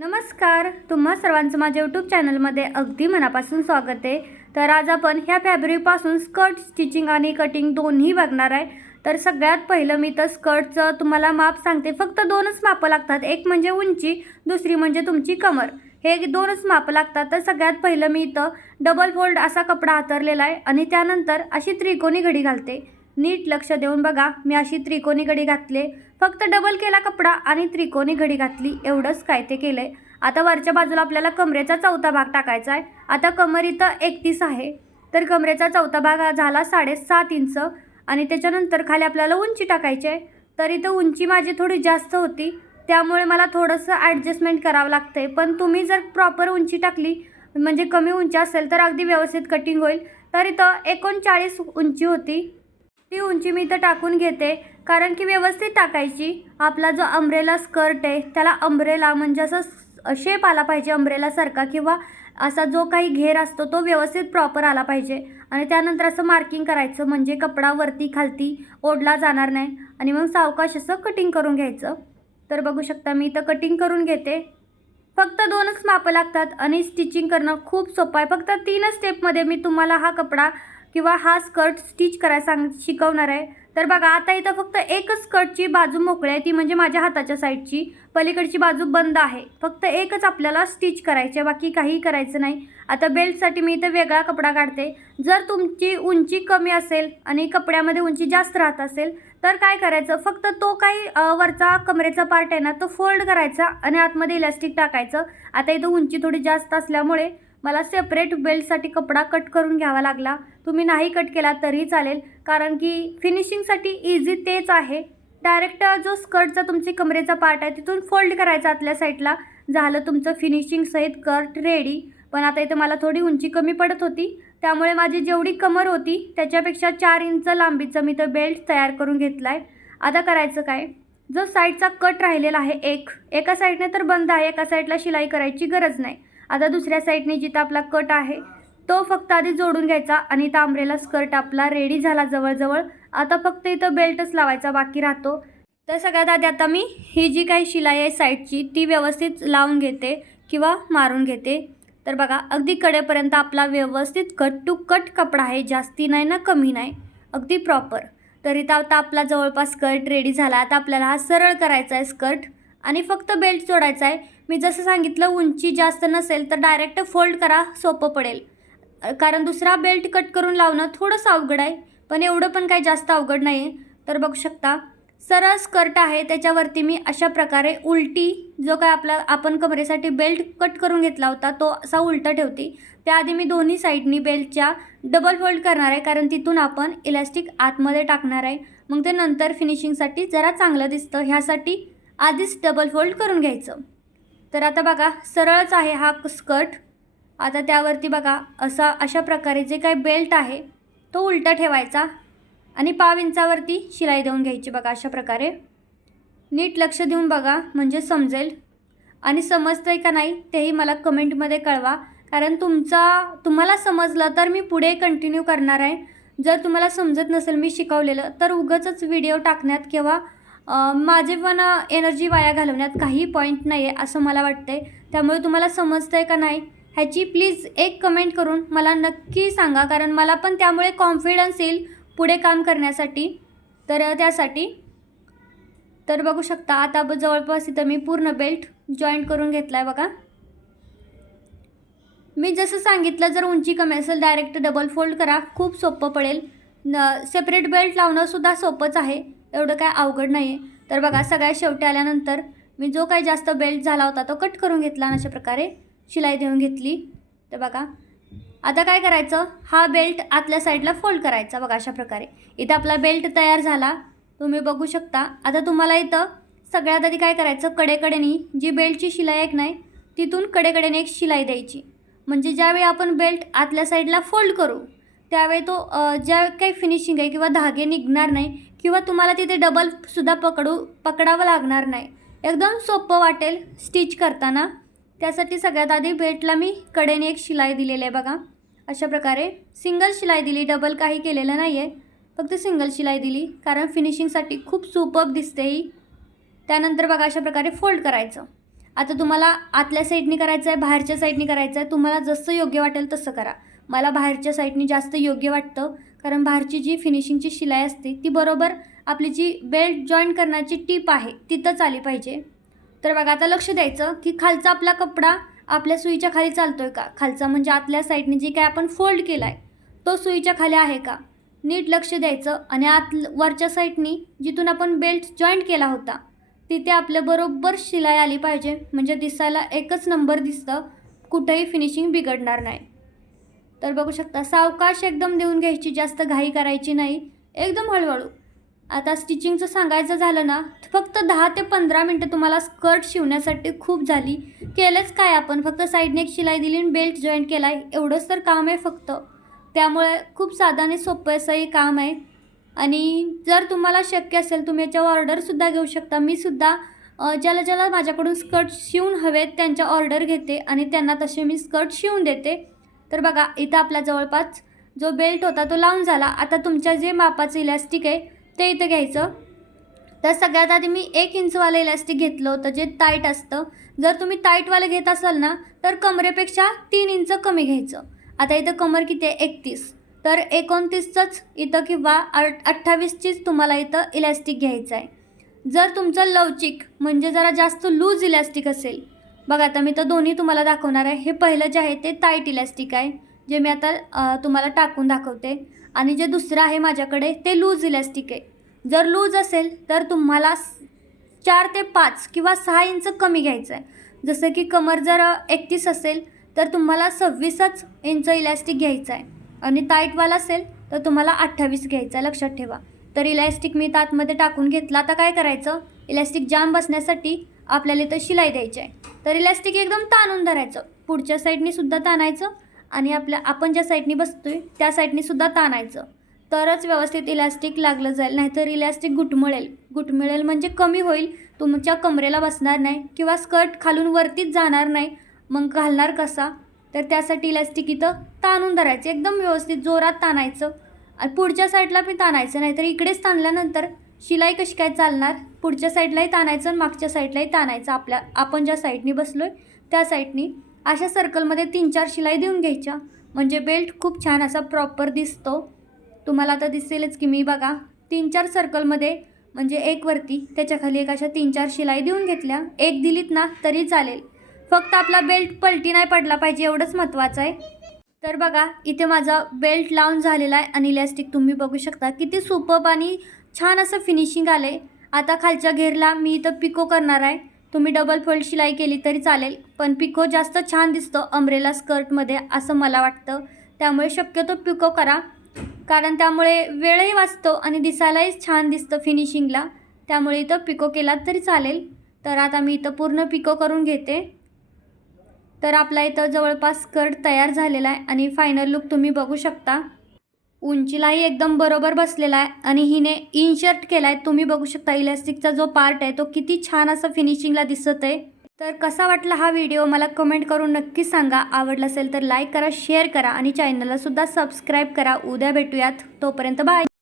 नमस्कार तुम्हा सर्वांचं माझ्या यूट्यूब चॅनलमध्ये अगदी मनापासून स्वागत आहे. तर आज आपण ह्या फॅब्रिकपासून स्कर्ट स्टिचिंग आणि कटिंग दोन्ही बघणार आहे. तर सगळ्यात पहिलं मी तर स्कर्टचं तुम्हाला माप सांगते. फक्त दोनच मापं लागतात. एक म्हणजे उंची दुसरी म्हणजे तुमची कमर. हे दोनच मापं लागतात. तर सगळ्यात पहिलं मी इथं डबल फोल्ड असा कपडा हातरलेला आहे आणि त्यानंतर अशी त्रिकोणी घडी घालते. नीट लक्ष देऊन बघा मी अशी त्रिकोणी घडी घातले. फक्त डबल केला कपडा आणि त्रिकोणी घडी घातली एवढंच काय ते केलं आहे आता वरच्या बाजूला आपल्याला कमरेचा चौथा भाग टाकायचा आहे. आता कमर इथं एकतीस आहे. तर कमरेचा चौथा भाग झाला साडेसात इंच आणि त्याच्यानंतर खाली आपल्याला उंची टाकायची आहे. तर इथं उंची माझी थोडी जास्त होती. त्यामुळे मला थोडंसं ॲडजस्टमेंट करावं लागतं आहे पण तुम्ही जर प्रॉपर उंची टाकली म्हणजे कमी उंची असेल तर अगदी व्यवस्थित कटिंग होईल. तर इथं एकोणचाळीस उंची होती. ती उंची मी इथं टाकून घेते. कारण की व्यवस्थित टाकायची. आपला जो अम्ब्रेला स्कर्ट आहे त्याला अम्ब्रेला म्हणजे असं शेप आला पाहिजे अम्ब्रेलासारखा किंवा असा जो काही घेर असतो तो व्यवस्थित प्रॉपर आला पाहिजे. आणि त्यानंतर असं मार्किंग करायचं म्हणजे कपडा वरती खालती ओढला जाणार नाही. आणि मग सावकाश असं कटिंग करून घ्यायचं. तर बघू शकता मी इथं कटिंग करून घेते. फक्त दोनच मापं लागतात आणि स्टिचिंग करणं खूप सोपं आहे. फक्त तीनच स्टेपमध्ये मी तुम्हाला हा कपडा किंवा हा स्कर्ट स्टिच करायला सांग शिकवणार आहे. तर बघा आता इथं फक्त एकच स्कर्टची बाजू मोकळी आहे. ती म्हणजे माझ्या हाताच्या साईडची. पलीकडची बाजू बंद आहे. फक्त एकच आपल्याला स्टिच करायची आहे. बाकी काहीही करायचं नाही. आता बेल्टसाठी मी इथं वेगळा कपडा काढते. जर तुमची उंची कमी असेल आणि कपड्यामध्ये उंची जास्त राहत असेल तर काय करायचं? फक्त तो काही वरचा कमरेचा पार्ट आहे ना तो फोल्ड करायचा आणि आतमध्ये इलास्टिक टाकायचं. आता इथं उंची थोडी जास्त असल्यामुळे मला सेपरेट बेल्टसाठी कपडा कट करून घ्यावा लागला. तुम्ही नाही कट केला तरी चालेल कारण की फिनिशिंगसाठी इझी तेच आहे. डायरेक्ट जो स्कर्टचा तुमची कमरेचा पार्ट आहे तिथून फोल्ड करायचा आतल्या साईडला झालं तुमचं फिनिशिंग सहित कर्ट रेडी पण आता इथं मला थोडी उंची कमी पडत होती. त्यामुळे माझी जेवढी कमर होती त्याच्यापेक्षा चार इंच लांबीचं मी तर बेल्ट तयार करून घेतला आहे आता करायचं काय? जो साईडचा कट राहिलेला आहे एक एका साईडने तर बंद आहे एका साईडला शिलाई करायची गरज नाही. आता दुसऱ्या साईडने जिथं आपला कट आहे तो फक्त आधी जोडून घ्यायचा आणि तांबरेला स्कर्ट आपला रेडी झाला जवळजवळ. आता फक्त इथं बेल्टच लावायचा बाकी राहतो. तर सगळ्यात आधी आता मी ही जी काही शिलाई आहे साईडची ती व्यवस्थित लावून घेते किंवा मारून घेते. तर बघा अगदी कडेपर्यंत आपला व्यवस्थित कट टू कट कपडा आहे जास्ती नाही ना कमी नाही. अगदी प्रॉपर तर इथं आता आपला जवळपास स्कर्ट रेडी झाला. आता आपल्याला हा सरळ करायचा आहे स्कर्ट आणि फक्त बेल्ट जोडायचा आहे. मी जसं सांगितलं उंची जास्त नसेल तर डायरेक्ट फोल्ड करा सोपं पडेल. कारण दुसरा बेल्ट कट करून लावणं थोडंसं अवघड आहे पण एवढं पण काही जास्त अवघड नाही आहे तर बघू शकता सरळ स्कर्ट आहे त्याच्यावरती मी अशा प्रकारे उलटी जो काय आपला आपण कमरेसाठी बेल्ट कट करून घेतला होता तो असा उलटा ठेवते. त्याआधी मी दोन्ही साईडनी बेल्टच्या डबल फोल्ड करणार आहे कारण तिथून आपण इलास्टिक आतमध्ये टाकणार आहे. मग ते नंतर फिनिशिंगसाठी जरा चांगलं दिसतं ह्यासाठी आधीच डबल फोल्ड करून घ्यायचं. तर आता बघा सरळच आहे हा स्कर्ट आता त्यावरती बघा असा अशा प्रकारे जे काही बेल्ट आहे तो उलटा ठेवायचा आणि पाव इंचावरती शिलाई देऊन घ्यायची बघा अशा प्रकारे. नीट लक्ष देऊन बघा म्हणजे समजेल. आणि समजतं आहे का नाही तेही मला कमेंटमध्ये कळवा. कारण तुमचा तुम्हाला समजलं तर मी पुढे कंटिन्यू करणार आहे. जर तुम्हाला समजत नसेल मी शिकवलेलं तर उगाचच व्हिडिओ टाकण्यात किंवा माझे पण एनर्जी वाया घालवण्यात काही पॉईंट नाही आहे असं मला वाटतं आहे त्यामुळे तुम्हाला समजतं आहे का नाही ह्याची प्लीज एक कमेंट करून मला नक्की सांगा. कारण मला पण त्यामुळे कॉन्फिडन्स येईल पुढे काम करण्यासाठी. तर त्यासाठी. तर बघू शकता आता जवळपास इथं मी पूर्ण बेल्ट जॉईंट करून घेतला आहे बघा. मी जसं सांगितलं जर उंची कमी असेल डायरेक्ट डबल फोल्ड करा. खूप सोपं पडेल. न सेपरेट बेल्ट लावणंसुद्धा सोपंच आहे. एवढं काय अवघड नाही आहे तर बघा सगळ्या शेवटी आल्यानंतर मी जो काही जास्त बेल्ट झाला होता तो कट करून घेतला आणि अशा प्रकारे शिलाई देऊन घेतली. तर बघा आता काय करायचं? हा बेल्ट आतल्या साईडला फोल्ड करायचा बघा अशा प्रकारे. इथं आपला बेल्ट तयार झाला. तुम्ही बघू शकता. आता तुम्हाला इथं सगळ्यात आधी काय करायचं? कडेकडेनी जी बेल्टची शिलाई आहे की नाही तिथून कडेकडेने एक शिलाई द्यायची. म्हणजे ज्यावेळी आपण बेल्ट आतल्या साईडला फोल्ड करू त्यावेळी तो ज्या काही फिनिशिंग आहे किंवा धागे निघणार नाही किंवा तुम्हाला तिथे डबलसुद्धा पकडू पकडावं लागणार नाही. एकदम सोपं वाटेल स्टिच करताना. त्यासाठी सगळ्यात आधी बेल्टला मी कडेने एक शिलाई दिलेली आहे बघा. अशा प्रकारे सिंगल शिलाई दिली डबल काही केलेलं नाही आहे फक्त सिंगल शिलाई दिली कारण फिनिशिंगसाठी खूप सुपब दिसते ही. त्यानंतर बघा अशा प्रकारे फोल्ड करायचं. आता तुम्हाला आतल्या साईडनी करायचं आहे बाहेरच्या साईडनी करायचं आहे तुम्हाला जसं योग्य वाटेल तसं करा. मला बाहेरच्या साईडनी जास्त योग्य वाटतं. कारण बाहेरची जी फिनिशिंगची शिलाई असते ती बरोबर आपली जी बेल्ट जॉईन करण्याची टीप आहे तिथंच आली पाहिजे. तर बघा आता लक्ष द्यायचं की खालचा आपला कपडा आपल्या सुईच्या खाली आहे का? खालचा म्हणजे आतल्या साईडने जे काय आपण फोल्ड केला आहे तो सुईच्या खाली आहे का? नीट लक्ष द्यायचं आणि आत वरच्या साईडनी जिथून आपण बेल्ट जॉईंट केला होता तिथे आपल्या बरोबर शिलाई आली पाहिजे. म्हणजे दिसायला एकच नंबर दिसतं कुठंही फिनिशिंग बिघडणार नाही. तर बघू शकता सावकाश एकदम देऊन घ्यायची जास्त घाई करायची नाही. एकदम हळूहळू. आता स्टिचिंगचं सांगायचं झालं ना फक्त दहा ते पंधरा मिनटं तुम्हाला स्कर्ट शिवण्यासाठी खूप झाली. केलंच काय आपण? फक्त साईडने एक शिलाई दिली आणि बेल्ट जॉईंट केला आहे एवढंच तर काम आहे फक्त. त्यामुळे खूप साधं आणि सोपं असंही काम आहे. आणि जर तुम्हाला शक्य असेल तुम्ही याच्यावर ऑर्डरसुद्धा घेऊ शकता. मी सुद्धा ज्याला ज्याला माझ्याकडून स्कर्ट शिवून हवेत त्यांच्या ऑर्डर घेते आणि त्यांना तसे मी स्कर्ट शिवून देते. तर बघा इथं आपल्या जवळपास जो बेल्ट होता तो लावून झाला. आता तुमच्या जे मापाचं इलॅस्टिक आहे ते इथं घ्यायचं. तर सगळ्यात आधी मी एक इंचवालं इलॅस्टिक घेतलं होतं जे टाईट असतं. जर तुम्ही टाईटवालं घेत असाल ना तर कमरेपेक्षा तीन इंच कमी घ्यायचं. आता इथं कमर किती आहे? एकतीस. तर एकोणतीसचंच इथं किंवा अठ अठ्ठावीसचीच तुम्हाला इथं इलॅस्टिक घ्यायचं आहे. जर तुमचं लवचिक म्हणजे जरा जास्त लूज इलॅस्टिक असेल बघा आता मी तर दोन्ही तुम्हाला दाखवणार आहे. हे पहिलं जे आहे ते टाईट इलॅस्टिक आहे जे मी आता तुम्हाला टाकून दाखवते. आणि जे दुसरं आहे माझ्याकडे ते लूज इलॅस्टिक आहे. जर लूज असेल तर तुम्हाला चार ते पाच किंवा सहा इंच कमी घ्यायचं आहे. जसं की कमर जर एकतीस असेल तर तुम्हाला सव्वीसच इंच इलॅस्टिक घ्यायचं आहे. आणि टाईटवाला असेल तर तुम्हाला अठ्ठावीस घ्यायचं आहे. लक्षात ठेवा. तर इलॅस्टिक मी तातमध्ये टाकून घेतला. आता काय करायचं? इलॅस्टिक जाम बसण्यासाठी आपल्याला इथं शिलाई द्यायची आहे. तर इलॅस्टिक एकदम ताणून धरायचं. पुढच्या साईडनी सुद्धा ताणायचं आणि आपल्या आपण ज्या साईडनी बसतोय त्या साईडनी सुद्धा ताणायचं. तरच व्यवस्थित इलॅस्टिक लागलं जाईल नाहीतर इलॅस्टिक गुटमळेल गुटमळेल म्हणजे कमी होईल. तुमच्या कमरेला बसणार नाही किंवा स्कर्ट खालून वरतीच जाणार नाही. मग घालणार कसा? तर त्यासाठी इलॅस्टिक इथं ताणून धरायचं. एकदम व्यवस्थित जोरात ताणायचं. आणि पुढच्या साईडला पण ताणायचं नाहीतर इकडेच ताणल्यानंतर शिलाई कशी काय चालणार? पुढच्या साईडलाही ताणायचं आणि मागच्या साईडलाही ताणायचं आपल्या आपण ज्या साईडनी बसलो आहे त्या साईडनी अशा सर्कलमध्ये तीन चार शिलाई देऊन घ्यायच्या. म्हणजे बेल्ट खूप छान असा प्रॉपर दिसतो. तुम्हाला आता दिसेलच की मी बघा तीन चार सर्कलमध्ये म्हणजे एक वरती त्याच्याखाली एक अशा तीन चार शिलाई देऊन घेतल्या. एक दिलीत ना तरी चालेल. फक्त आपला बेल्ट पलटी नाही पडला पाहिजे एवढंच महत्त्वाचं आहे. तर बघा इथे माझा बेल्ट लावून झालेला आहे. आणि इलॅस्टिक तुम्ही बघू शकता किती सुपप आणि छान असं फिनिशिंग आलं आहे आता खालच्या घेरला मी इथं पिको करणार आहे. तुम्ही डबल फोल्ड शिलाई केली तरी चालेल पण पिको जास्त छान दिसतो अम्ब्रेला स्कर्टमध्ये असं मला वाटतं. त्यामुळे शक्यतो पिको करा. कारण त्यामुळे वेळही वाचतो आणि दिसायलाही छान दिसतं फिनिशिंगला त्यामुळे इथं पिको केलात तरी चालेल. तर आता मी इथं पूर्ण पिको करून घेते. तर आपला इथं जवळपास स्कर्ट तयार झालेला आहे आणि फायनल लुक तुम्ही बघू शकता. उंचीलाही एकदम बरोबर बसलेला आहे आणि हिने इनशर्ट केला आहे तुम्ही बघू शकता इलॅस्टिकचा जो पार्ट आहे तो किती छान असं फिनिशिंगला दिसत आहे. तर कसा वाटला हा व्हिडिओ मला कमेंट करून नक्की सांगा. आवडला असेल तर लाईक करा शेअर करा आणि चॅनलला सुद्धा सबस्क्राईब करा. उद्या भेटूयात. तोपर्यंत बाय.